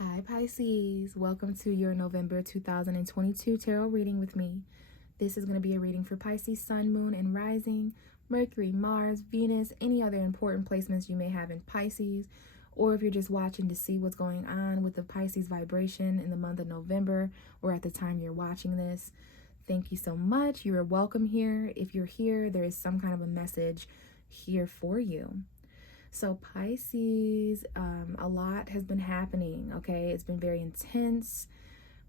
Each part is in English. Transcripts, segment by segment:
Hi Pisces, welcome to your November 2022 tarot reading with me. This is going to be a reading for Pisces, Sun, Moon, and Rising, Mercury, Mars, Venus, any other important placements you may have in Pisces, or if you're just watching to see what's going on with the Pisces vibration in the month of November or at the time you're watching this. Thank you so much. You are welcome here. If you're here, there is some kind of a message here for you. So Pisces, a lot has been happening, okay? It's been very intense.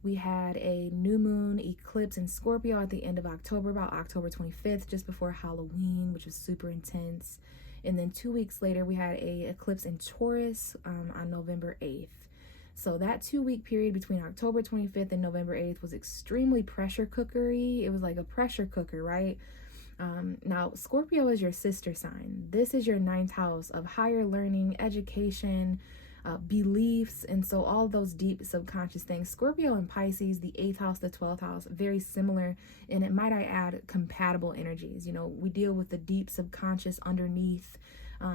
We had a new moon eclipse in Scorpio at the end of October, about October 25th, just before Halloween, which was super intense. And then 2 weeks later, we had a eclipse in Taurus on November 8th. So that 2 week period between October 25th and November 8th was extremely pressure cookery. It was like a pressure cooker, right? Now, Scorpio is your sister sign. This is your ninth house of higher learning, education, beliefs, and so all those deep subconscious things. Scorpio and Pisces, the 8th house, the 12th house, very similar, and it might I add, compatible energies. You know, we deal with the deep subconscious underneath,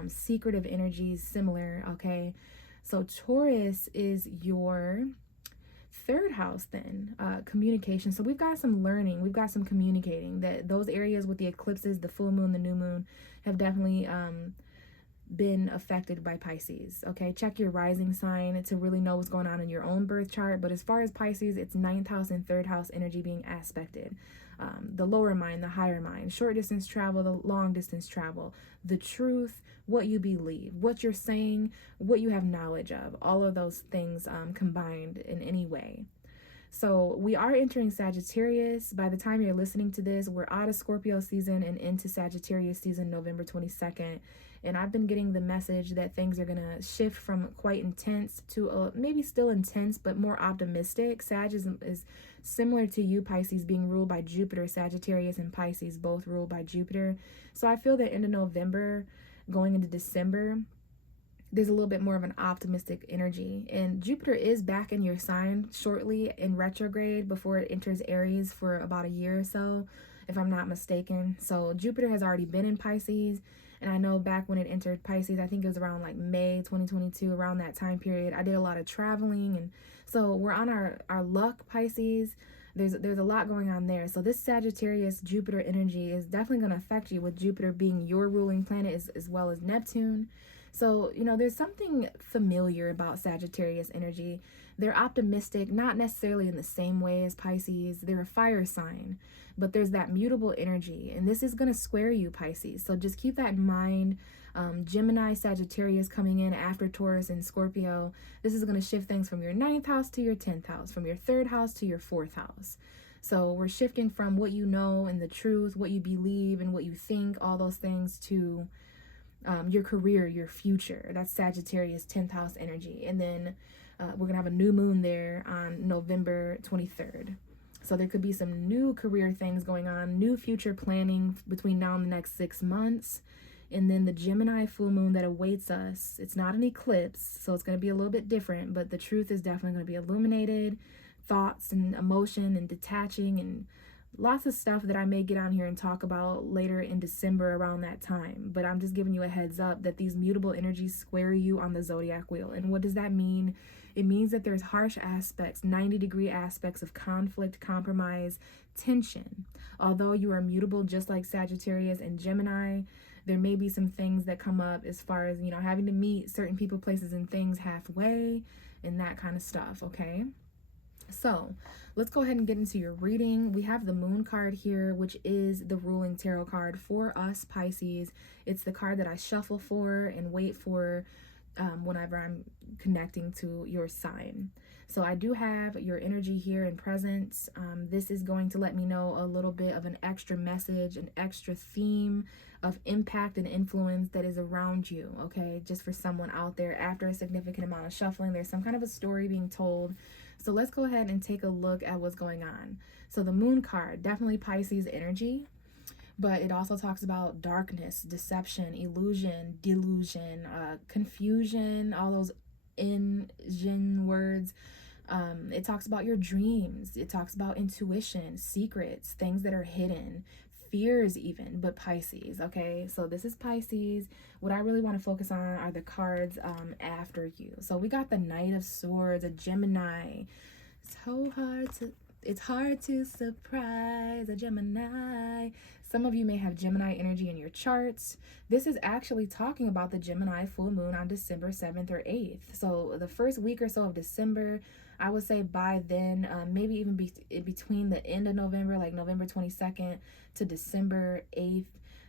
secretive energies, similar, okay? So Taurus is your third house then, communication. So we've got some learning, we've got some communicating. That those areas with the eclipses, the full moon, the new moon, have definitely been affected by Pisces. Okay, check your rising sign to really know what's going on in your own birth chart. But as far as Pisces, it's ninth house and third house energy being aspected. The lower mind, the higher mind, short distance travel, the long distance travel, the truth, what you believe, what you're saying, what you have knowledge of, all of those things combined in any way. So we are entering Sagittarius. By the time you're listening to this, we're out of Scorpio season and into Sagittarius season, November 22nd. And I've been getting the message that things are going to shift from quite intense to maybe still intense, but more optimistic. Sag is similar to you, Pisces, being ruled by Jupiter. Sagittarius and Pisces both ruled by Jupiter. So I feel that end of November, going into December, there's a little bit more of an optimistic energy. And Jupiter is back in your sign shortly in retrograde before it enters Aries for about a year or so, if I'm not mistaken. So Jupiter has already been in Pisces. And I know back when it entered Pisces, I think it was around like May 2022, around that time period, I did a lot of traveling. And so we're on our luck, Pisces. There's a lot going on there. So this Sagittarius Jupiter energy is definitely going to affect you, with Jupiter being your ruling planet as well as Neptune. So, you know, there's something familiar about Sagittarius energy. They're optimistic, not necessarily in the same way as Pisces. They're a fire sign, but there's that mutable energy. And this is going to square you, Pisces. So just keep that in mind. Gemini, Sagittarius coming in after Taurus and Scorpio. This is going to shift things from your ninth house to your 10th house, from your third house to your fourth house. So we're shifting from what you know and the truth, what you believe and what you think, all those things, to your career, your future. That's Sagittarius 10th house energy. And then we're gonna have a new moon there on November 23rd. So there could be some new career things going on, new future planning between now and the next 6 months. And then the Gemini full moon that awaits us, it's not an eclipse, so it's going to be a little bit different, but the truth is definitely going to be illuminated. Thoughts and emotion and detaching and lots of stuff that I may get on here and talk about later in December around that time. But I'm just giving you a heads up that these mutable energies square you on the zodiac wheel. And what does that mean? It means that there's harsh aspects, 90-degree aspects of conflict, compromise, tension. Although you are mutable just like Sagittarius and Gemini, there may be some things that come up as far as, you know, having to meet certain people, places, and things halfway and that kind of stuff, okay? So let's go ahead and get into your reading. We have the moon card here, which is the ruling tarot card for us, Pisces. It's the card that I shuffle for and wait for whenever I'm connecting to your sign. So I do have your energy here in presence. This is going to let me know a little bit of an extra message, an extra theme of impact and influence that is around you, okay? Just for someone out there, after a significant amount of shuffling, there's some kind of a story being told. So let's go ahead and take a look at what's going on. So the moon card, definitely Pisces energy, but it also talks about darkness, deception, illusion, delusion, confusion, all those in-jin words. It talks about your dreams. It talks about intuition, secrets, things that are hidden, fears even, but Pisces, okay? So this is Pisces. What I really want to focus on are the cards after you. So we got the Knight of Swords, a Gemini. It's hard to surprise a Gemini. Some of you may have Gemini energy in your charts. This is actually talking about the Gemini full moon on December 7th or 8th. So the first week or so of December, I would say by then, maybe even between the end of November, like November 22nd to December 8th,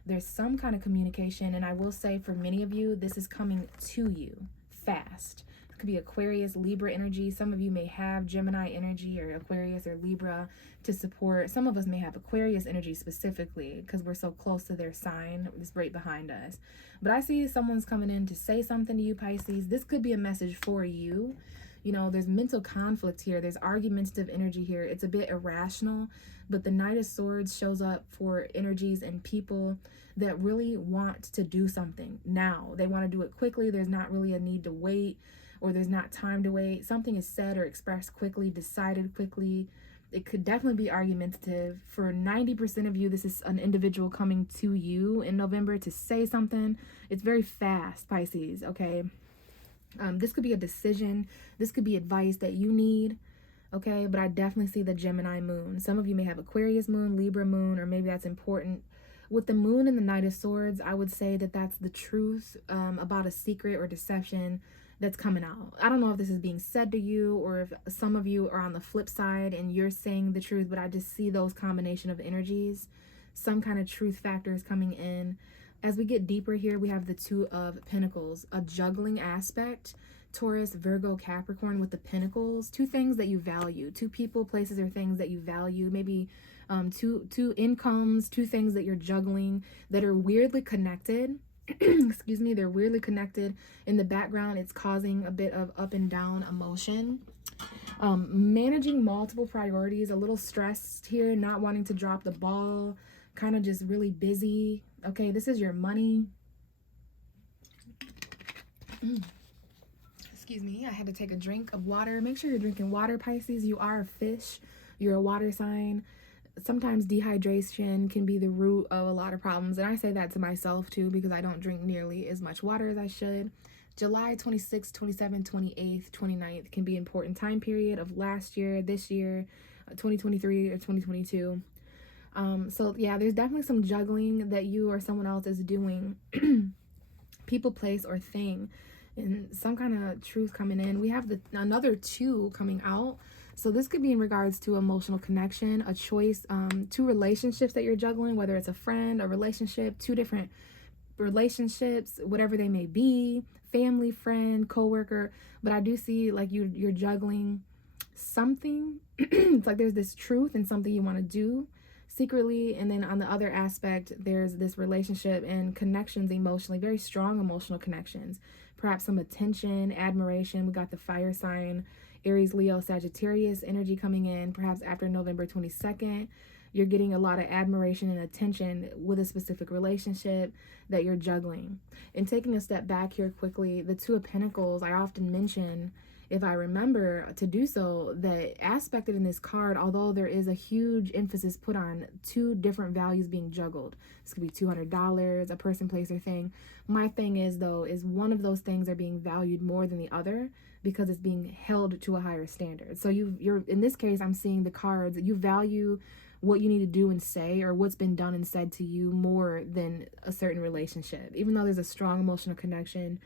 there's some kind of communication. And I will say for many of you, this is coming to you fast. It could be Aquarius, Libra energy. Some of you may have Gemini energy or Aquarius or Libra to support. Some of us may have Aquarius energy specifically because we're so close to their sign. It's right behind us. But I see someone's coming in to say something to you, Pisces. This could be a message for you. You know, there's mental conflict here. There's argumentative energy here. It's a bit irrational, but the Knight of Swords shows up for energies and people that really want to do something now. They want to do it quickly. There's not really a need to wait, or there's not time to wait. Something is said or expressed quickly, decided quickly. It could definitely be argumentative. For 90% of you, this is an individual coming to you in November to say something. It's very fast, Pisces, okay? This could be a decision. This could be advice that you need, okay? But I definitely see the Gemini moon. Some of you may have Aquarius moon, Libra moon, or maybe that's important. With the moon and the Knight of Swords, I would say that that's the truth about a secret or deception that's coming out. I don't know if this is being said to you or if some of you are on the flip side and you're saying the truth, but I just see those combination of energies. Some kind of truth factor is coming in. As we get deeper here, we have the Two of Pentacles, a juggling aspect. Taurus, Virgo, Capricorn with the Pentacles. Two things that you value. Two people, places, or things that you value. Maybe two incomes, two things that you're juggling that are weirdly connected. Excuse me, they're weirdly connected. In the background, it's causing a bit of up and down emotion. Managing multiple priorities, a little stressed here, not wanting to drop the ball, kind of just really busy. Okay, this is your money. Excuse me, I had to take a drink of water. Make sure you're drinking water, Pisces. You are a fish. You're a water sign. Sometimes dehydration can be the root of a lot of problems. And I say that to myself too, because I don't drink nearly as much water as I should. July 26th, 27th, 28th, 29th can be an important time period of last year, this year, 2023 or 2022. So yeah, there's definitely some juggling that you or someone else is doing. People, place, or thing. And some kind of truth coming in. We have another two coming out. So this could be in regards to emotional connection, a choice, two relationships that you're juggling, whether it's a friend, a relationship, two different relationships, whatever they may be, family, friend, coworker. But I do see like you're juggling something. It's like there's this truth and something you want to do secretly, and then on the other aspect there's this relationship and connections emotionally, very strong emotional connections, perhaps some attention, admiration. We got the fire sign Aries, Leo, Sagittarius energy coming in. Perhaps after November 22nd, you're getting a lot of admiration and attention with a specific relationship that you're juggling. And taking a step back here quickly, the Two of Pentacles, I often mention, if I remember to do so, that aspected in this card, although there is a huge emphasis put on two different values being juggled. This could be $200, a person, place, or thing. My thing is, though, is one of those things are being valued more than the other because it's being held to a higher standard. So you're in this case, I'm seeing the cards, you value what you need to do and say, or what's been done and said to you, more than a certain relationship. Even though there's a strong emotional connection,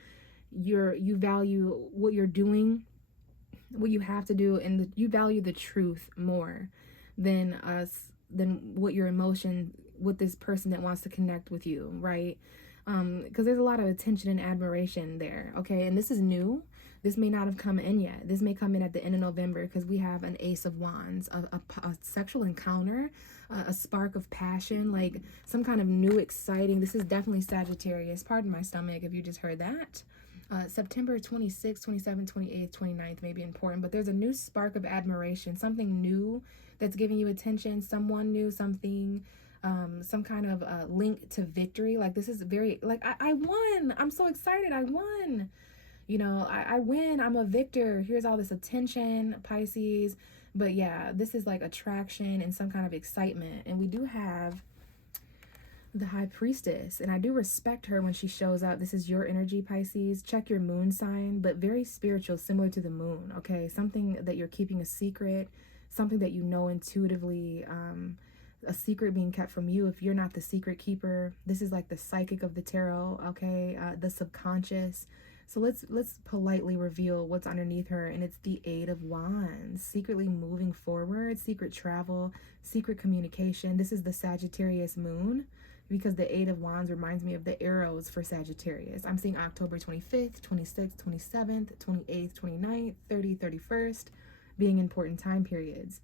you value what you're doing, what you have to do, and you value the truth more than what your emotion with this person that wants to connect with you, right? Because there's a lot of attention and admiration there, okay? And this is new. This may not have come in yet. This may come in at the end of November because we have an Ace of Wands, a sexual encounter, a spark of passion, like some kind of new exciting. This is definitely Sagittarius. Pardon my stomach if you just heard that. September 26th, 27th, 28th, 29th may be important, but there's a new spark of admiration, something new that's giving you attention, someone new, something, some kind of link to victory. Like this is very, like, I won. I'm so excited. I won. You know, I win. I'm a victor. Here's all this attention, Pisces. But yeah, this is like attraction and some kind of excitement. And we do have The High Priestess. And I do respect her when she shows up. This is your energy, Pisces. Check your moon sign, but very spiritual, similar to the moon, okay? Something that you're keeping a secret, something that you know intuitively, a secret being kept from you if you're not the secret keeper. This is like the psychic of the tarot, okay? The subconscious. So let's politely reveal what's underneath her, and it's the Eight of Wands, secretly moving forward, secret travel, secret communication. This is the Sagittarius moon, because the Eight of Wands reminds me of the arrows for Sagittarius. I'm seeing October 25th, 26th, 27th, 28th, 29th, 30th, 31st being important time periods.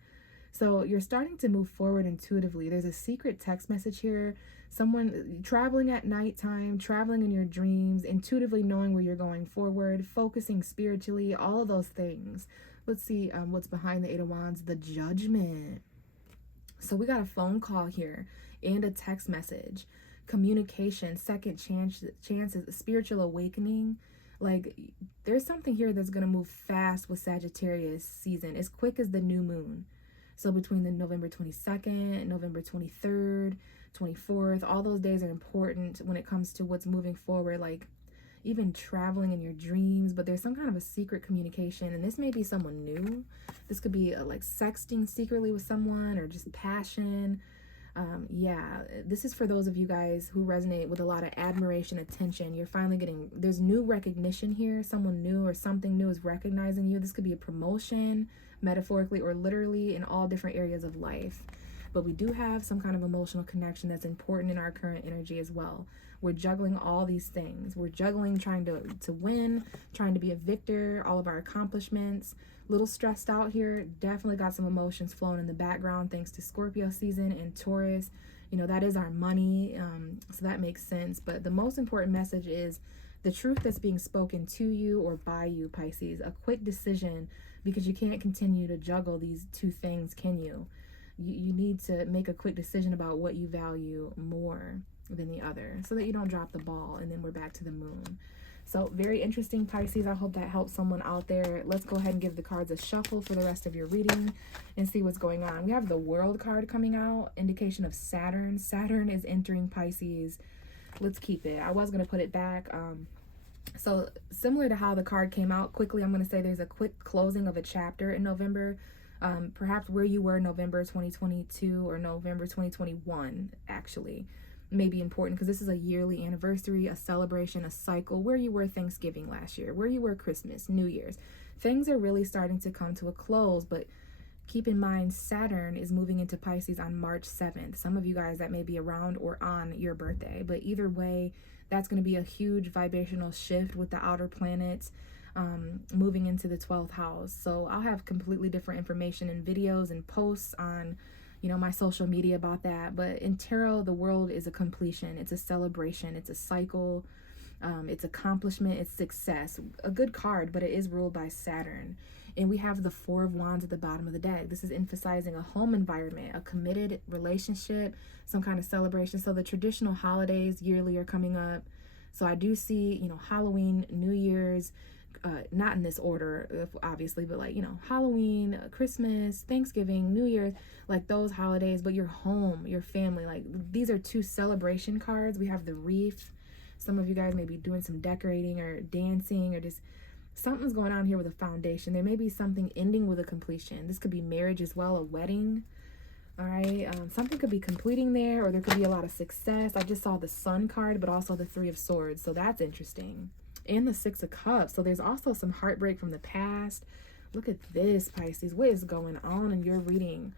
So you're starting to move forward intuitively. There's a secret text message here. Someone traveling at nighttime, traveling in your dreams, intuitively knowing where you're going forward, focusing spiritually, all of those things. Let's see what's behind the Eight of Wands, the Judgment. So we got a phone call here and a text message. Communication, second chances, spiritual awakening. Like, there's something here that's going to move fast with Sagittarius season, as quick as the new moon. So between the November 22nd, November 23rd, 24th, all those days are important when it comes to what's moving forward, like even traveling in your dreams. But there's some kind of a secret communication, and this may be someone new. This could be like sexting secretly with someone, or just passion. Yeah, this is for those of you guys who resonate with a lot of admiration, attention. You're finally getting, there's new recognition here. Someone new or something new is recognizing you. This could be a promotion, metaphorically or literally, in all different areas of life. But we do have some kind of emotional connection that's important in our current energy as well. We're juggling all these things. We're juggling trying to win, trying to be a victor, all of our accomplishments. Little stressed out here. Definitely got some emotions flowing in the background thanks to Scorpio season and Taurus. You know, that is our money, so that makes sense. But the most important message is the truth that's being spoken to you or by you, Pisces. A quick decision, because you can't continue to juggle these two things, can you? You need to make a quick decision about what you value more than the other, so that you don't drop the ball. And then we're back to the moon. So very interesting, Pisces. I hope that helps someone out there. Let's go ahead and give the cards a shuffle for the rest of your reading and see what's going on. We have the World card coming out, indication of Saturn. Saturn is entering Pisces. Let's keep it. I was going to put it back. So similar to how the card came out, quickly I'm going to say there's a quick closing of a chapter in November. Perhaps where you were November 2022 or November 2021, actually, may be important, because this is a yearly anniversary, a celebration, a cycle. Where you were Thanksgiving last year, where you were Christmas, New Year's. Things are really starting to come to a close, but keep in mind Saturn is moving into Pisces on March 7th. Some of you guys, that may be around or on your birthday, but either way, that's going to be a huge vibrational shift with the outer planets moving into the 12th house. So I'll have completely different information and videos and posts on, you know, my social media about that. But in tarot, the world is a completion. It's a celebration. It's a cycle. It's accomplishment. It's success. A good card, but it is ruled by Saturn. And we have the Four of Wands at the bottom of the deck. This is emphasizing a home environment, a committed relationship, some kind of celebration. So the traditional holidays yearly are coming up. So I do see, you know, Halloween, New Year's, not in this order, obviously, but like, you know, Halloween, Christmas, Thanksgiving, New Year's, like those holidays, but your home, your family, like these are two celebration cards. We have the wreath. Some of you guys may be doing some decorating or dancing, or just something's going on here with a foundation. There may be something ending with a completion. This could be marriage as well, a wedding. All right, something could be completing there, or there could be a lot of success. I just saw the Sun card, but also the Three of Swords, so that's interesting. And the Six of Cups. So there's also some heartbreak from the past. Look at this, Pisces. What is going on in your reading?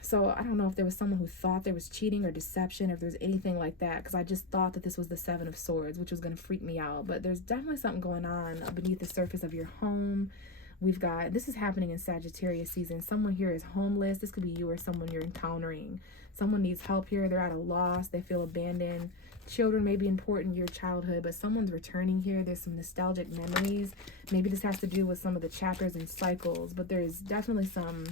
So I don't know if there was someone who thought there was cheating or deception, or if there's anything like that, because I just thought that this was the Seven of Swords, which was going to freak me out. But there's definitely something going on beneath the surface of your home. We've got, this is happening in Sagittarius season. Someone here is homeless. This could be you or someone you're encountering. Someone needs help here. They're at a loss. They feel abandoned. Children may be important in your childhood, but someone's returning here. There's some nostalgic memories. Maybe this has to do with some of the chapters and cycles, but there's definitely some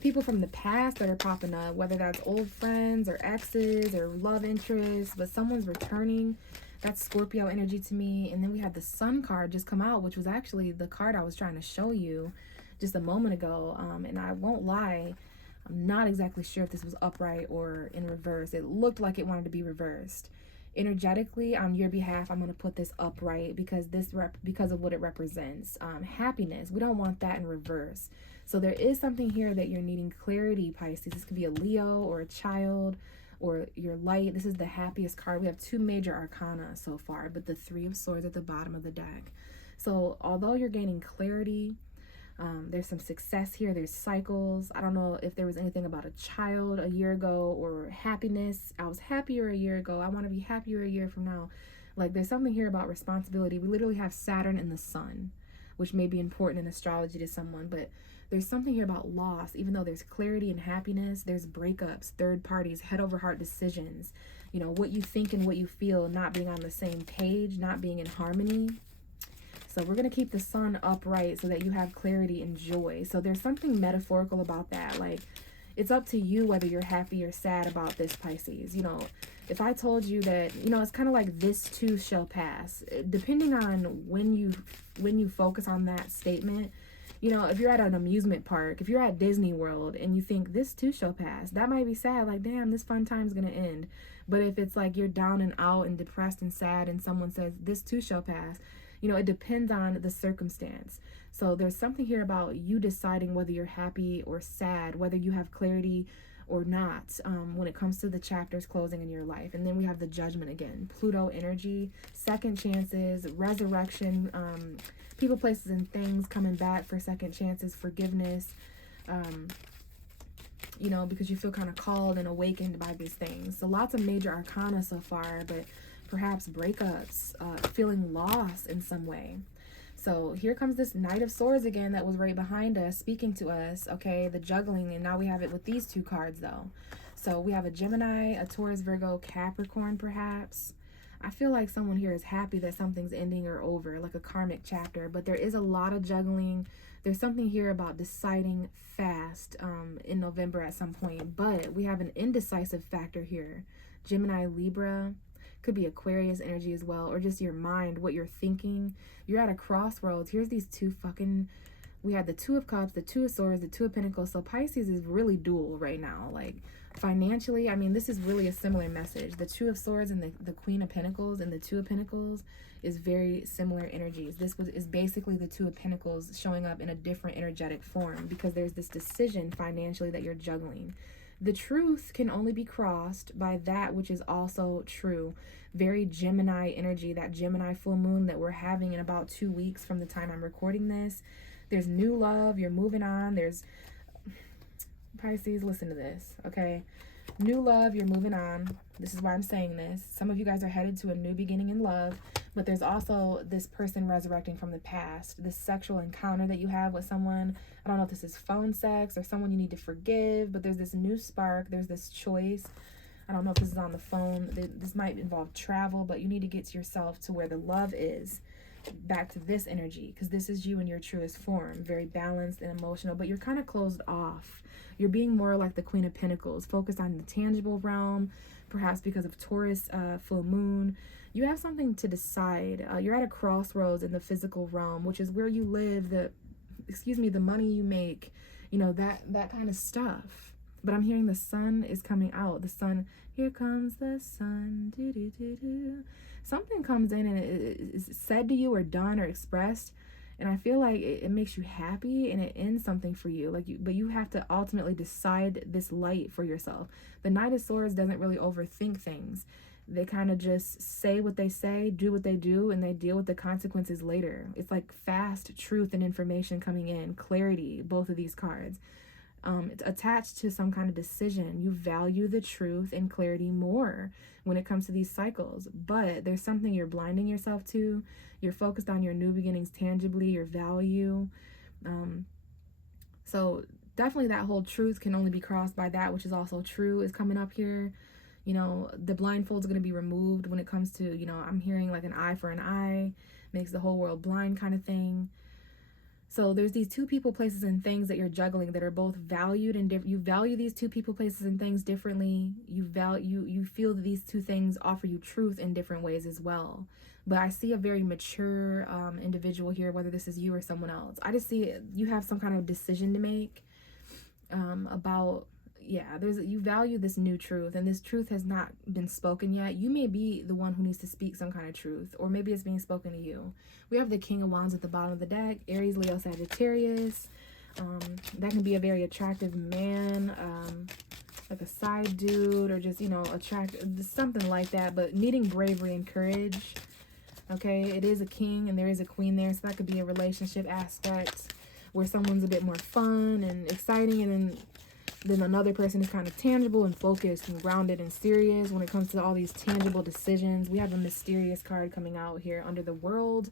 people from the past that are popping up, whether that's old friends or exes or love interests, but someone's returning. That's Scorpio energy to me. And then we had the Sun card just come out, which was actually the card I was trying to show you just a moment ago. And I won't lie, I'm not exactly sure if this was upright or in reverse. It looked like it wanted to be reversed. Energetically, on your behalf, I'm going to put this upright because because of what it represents. Happiness, we don't want that in reverse. So there is something here that you're needing clarity, Pisces. This could be a Leo or a child or your light. This is the happiest card. We have 2 major arcana so far, but the 3 of Swords at the bottom of the deck. So although you're gaining clarity, there's some success here. There's cycles. I don't know if there was anything about a child a year ago or happiness. I was happier a year ago. I want to be happier a year from now. Like, there's something here about responsibility. We literally have Saturn and the sun, which may be important in astrology to someone, but there's something here about loss. Even though there's clarity and happiness, there's breakups, third parties, head over heart decisions. You know, what you think and what you feel not being on the same page, not being in harmony. So we're going to keep the sun upright so that you have clarity and joy. So there's something metaphorical about that. Like, it's up to you whether you're happy or sad about this, Pisces. You know, if I told you that, you know, it's kind of like this too shall pass. Depending on when you focus on that statement, you know, if you're at an amusement park, if you're at Disney World and you think this too shall pass, that might be sad. Like, damn, this fun time's going to end. But if it's like you're down and out and depressed and sad and someone says this too shall pass, you know, it depends on the circumstance. So there's something here about you deciding whether you're happy or sad, whether you have clarity or not, when it comes to the chapters closing in your life. And then we have the Judgment again, Pluto energy, second chances, resurrection, people, places, and things coming back for second chances, forgiveness, you know, because you feel kind of called and awakened by these things. So lots of major arcana so far, but perhaps breakups, feeling lost in some way. So here comes this Knight of Swords again that was right behind us, speaking to us, okay, the juggling, and now we have it with these 2 cards, though. So we have a Gemini, a Taurus, Virgo, Capricorn, perhaps. I feel like someone here is happy that something's ending or over, like a karmic chapter, but there is a lot of juggling. There's something here about deciding fast in November at some point, but we have an indecisive factor here. Gemini, Libra, could be Aquarius energy as well, or just your mind, what you're thinking. You're at a crossroads. Here's these 2 fucking, we had the 2 of Cups, the 2 of Swords, the 2 of Pentacles. So Pisces is really dual right now. Like, financially, I mean, this is really a similar message. The 2 of Swords and the Queen of Pentacles and the 2 of Pentacles is very similar energies. This is basically the 2 of Pentacles showing up in a different energetic form, because there's this decision financially that you're juggling. The truth can only be crossed by that which is also true. Very Gemini energy, that Gemini full moon that we're having in about 2 weeks from the time I'm recording this. There's new love, you're moving on. There's, Pisces, listen to this, okay? New love, you're moving on. This is why I'm saying this. Some of you guys are headed to a new beginning in love, but there's also this person resurrecting from the past, this sexual encounter that you have with someone. I don't know if this is phone sex or someone you need to forgive, but there's this new spark. There's this choice. I don't know if this is on the phone. This might involve travel, but you need to get yourself to where the love is. Back to this energy, because this is you in your truest form. Very balanced and emotional, but you're kind of closed off. You're being more like the Queen of Pentacles, focused on the tangible realm, perhaps because of Taurus full moon. You have something to decide. You're at a crossroads in the physical realm, which is where you live, the money you make, you know, that kind of stuff. But I'm hearing the sun is coming out. The sun, here comes the sun. Do, do, do, do. Something comes in and it is said to you or done or expressed, and I feel like it makes you happy and it ends something for you. But you have to ultimately decide this light for yourself. The Knight of Swords doesn't really overthink things. They kind of just say what they say, do what they do, and they deal with the consequences later. It's like fast truth and information coming in, clarity, both of these cards. It's attached to some kind of decision. You value the truth and clarity more when it comes to these cycles, but there's something you're blinding yourself to. You're focused on your new beginnings tangibly, your value. So definitely that whole truth can only be crossed by that which is also true is coming up here. You know, the blindfold's going to be removed when it comes to, you know, I'm hearing like an eye for an eye, makes the whole world blind kind of thing. So there's these 2 people, places, and things that you're juggling that are both valued and different. You value these 2 people, places, and things differently. You feel that these 2 things offer you truth in different ways as well. But I see a very mature individual here, whether this is you or someone else. I just see you have some kind of decision to make about yeah, you value this new truth, and this truth has not been spoken yet. You may be the one who needs to speak some kind of truth, or maybe it's being spoken to you. We have the King of Wands at the bottom of the deck, Aries, Leo, Sagittarius. That can be a very attractive man, like a side dude, or just, something like that, but needing bravery and courage. Okay, it is a king and there is a queen there, so that could be a relationship aspect where someone's a bit more fun and exciting, and then another person is kind of tangible and focused and grounded and serious when it comes to all these tangible decisions. We have a mysterious card coming out here under the World.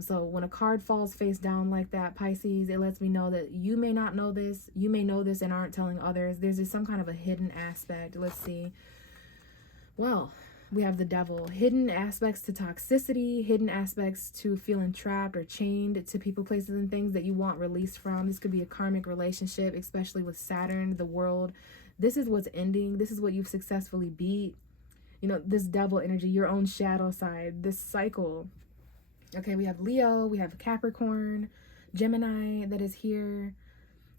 So when a card falls face down like that, Pisces, it lets me know that you may not know this. You may know this and aren't telling others. There's just some kind of a hidden aspect. Let's see. Well, we have the Devil. Hidden aspects to toxicity, hidden aspects to feeling trapped or chained to people, places, and things that you want released from. This could be a karmic relationship, especially with Saturn, the World. This is what's ending. This is what you've successfully beat. This Devil energy, your own shadow side, this cycle. Okay, we have Leo, we have Capricorn, Gemini that is here.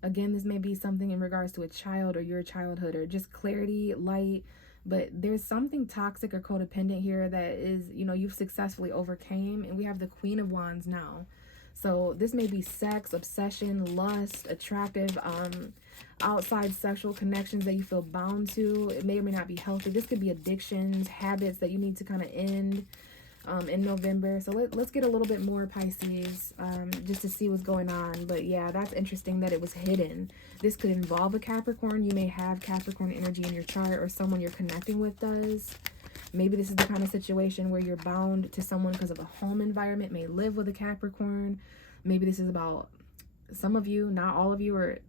Again, this may be something in regards to a child or your childhood, or just clarity, light. But there's something toxic or codependent here that is, you've successfully overcame. And we have the Queen of Wands now. So this may be sex, obsession, lust, attractive, outside sexual connections that you feel bound to. It may or may not be healthy. This could be addictions, habits that you need to kind of end in November. So let's get a little bit more, Pisces, just to see what's going on. But yeah, that's interesting that it was hidden. This could involve a Capricorn. You may have Capricorn energy in your chart, or someone you're connecting with does. Maybe this is the kind of situation where you're bound to someone because of a home environment, may live with a Capricorn. Maybe this is about some of you, not all of you, are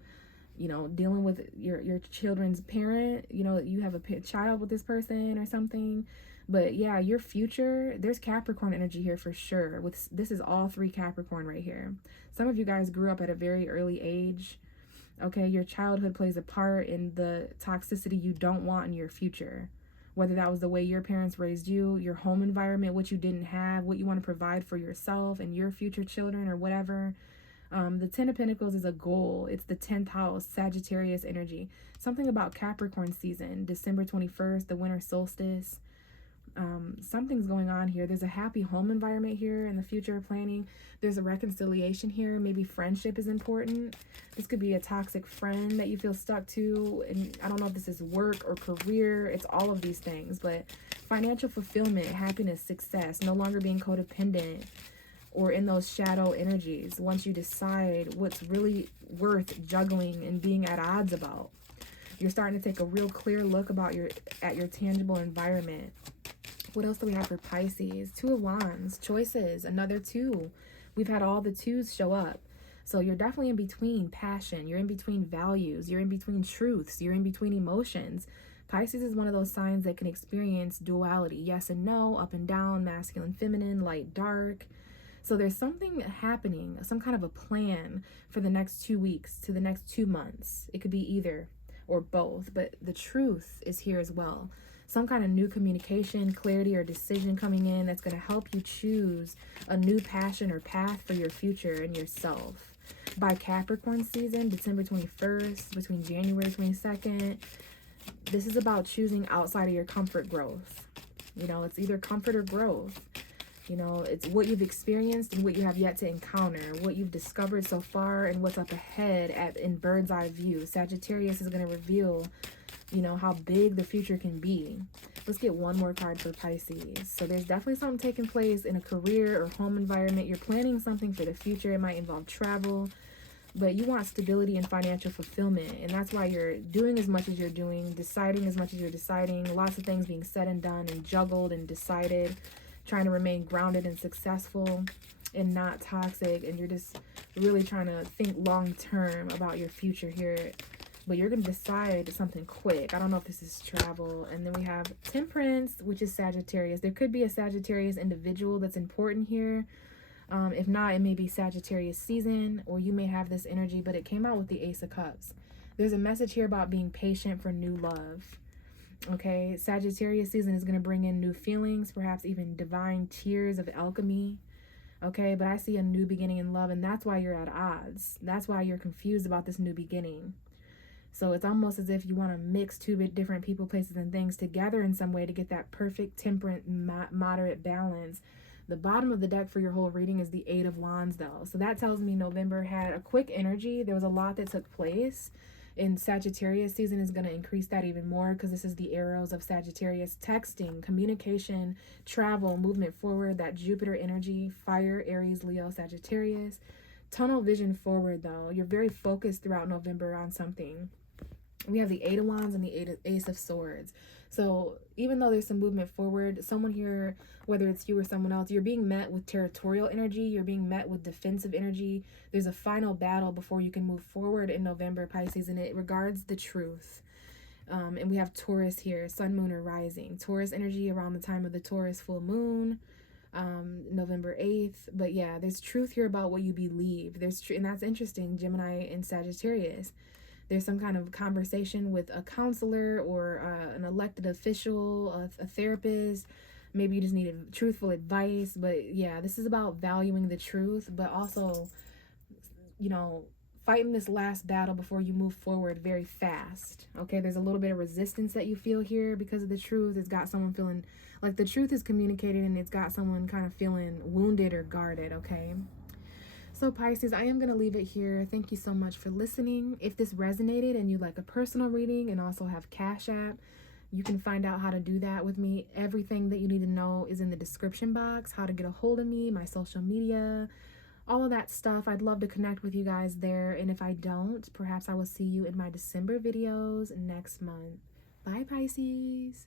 dealing with your children's parent. You have a child with this person or something. But yeah, your future, there's Capricorn energy here for sure. This is all 3 Capricorn right here. Some of you guys grew up at a very early age. Okay, your childhood plays a part in the toxicity you don't want in your future. Whether that was the way your parents raised you, your home environment, what you didn't have, what you want to provide for yourself and your future children, or whatever. The 10 of Pentacles is a goal. It's the 10th house, Sagittarius energy. Something about Capricorn season, December 21st, the winter solstice. Something's going on here. There's a happy home environment here in the future planning. There's a reconciliation here. Maybe friendship is important. This could be a toxic friend that you feel stuck to. And I don't know if this is work or career. It's all of these things. But financial fulfillment, happiness, success, no longer being codependent or in those shadow energies. Once you decide what's really worth juggling and being at odds about, you're starting to take a real clear look at your tangible environment. What else do we have for Pisces? 2 of Wands, choices, another 2. We've had all the 2s show up. So you're definitely in between passion. You're in between values. You're in between truths. You're in between emotions. Pisces is one of those signs that can experience duality. Yes and no, up and down, masculine, feminine, light, dark. So there's something happening, some kind of a plan for the next 2 weeks to the next 2 months. It could be either or both, but the truth is here as well. Some kind of new communication, clarity, or decision coming in that's going to help you choose a new passion or path for your future and yourself. By Capricorn season, December 21st, between January 22nd, this is about choosing outside of your comfort growth. It's either comfort or growth. It's what you've experienced and what you have yet to encounter, what you've discovered so far and what's up ahead in bird's eye view. Sagittarius is going to reveal how big the future can be. Let's get one more card for Pisces. So there's definitely something taking place in a career or home environment. You're planning something for the future. It might involve travel, but you want stability and financial fulfillment. And that's why you're doing as much as you're doing, deciding as much as you're deciding, lots of things being said and done and juggled and decided, trying to remain grounded and successful and not toxic. And you're just really trying to think long term about your future here. But you're going to decide something quick. I don't know if this is travel. And then we have Temperance, which is Sagittarius. There could be a Sagittarius individual that's important here. If not, it may be Sagittarius season, or you may have this energy, but it came out with the Ace of Cups. There's a message here about being patient for new love. Okay, Sagittarius season is going to bring in new feelings, perhaps even divine tears of alchemy. Okay, but I see a new beginning in love, and that's why you're at odds. That's why you're confused about this new beginning. So it's almost as if you want to mix two different people, places, and things together in some way to get that perfect, temperate, moderate balance. The bottom of the deck for your whole reading is the Eight of Wands, though. So that tells me November had a quick energy. There was a lot that took place. In Sagittarius season is going to increase that even more because this is the arrows of Sagittarius. Texting, communication, travel, movement forward, that Jupiter energy, fire, Aries, Leo, Sagittarius. Tunnel vision forward, though. You're very focused throughout November on something. We have the Eight of Wands and the Ace of Swords. So even though there's some movement forward, someone here, whether it's you or someone else, you're being met with territorial energy. You're being met with defensive energy. There's a final battle before you can move forward in November, Pisces, and it regards the truth. And we have Taurus here, Sun, Moon, or Rising. Taurus energy around the time of the Taurus full moon, November 8th. But yeah, there's truth here about what you believe. And that's interesting, Gemini and Sagittarius. There's some kind of conversation with a counselor or an elected official, a therapist. Maybe you just needed truthful advice. But yeah, this is about valuing the truth, but also, you know, fighting this last battle before you move forward very fast. Okay, there's a little bit of resistance that you feel here because of the truth. It's got someone feeling like the truth is communicated, and it's got someone kind of feeling wounded or guarded. Okay. So Pisces, I am going to leave it here. Thank you so much for listening. If this resonated and you'd like a personal reading and also have Cash App, you can find out how to do that with me. Everything that you need to know is in the description box, how to get a hold of me, my social media, all of that stuff. I'd love to connect with you guys there. And if I don't, perhaps I will see you in my December videos next month. Bye, Pisces.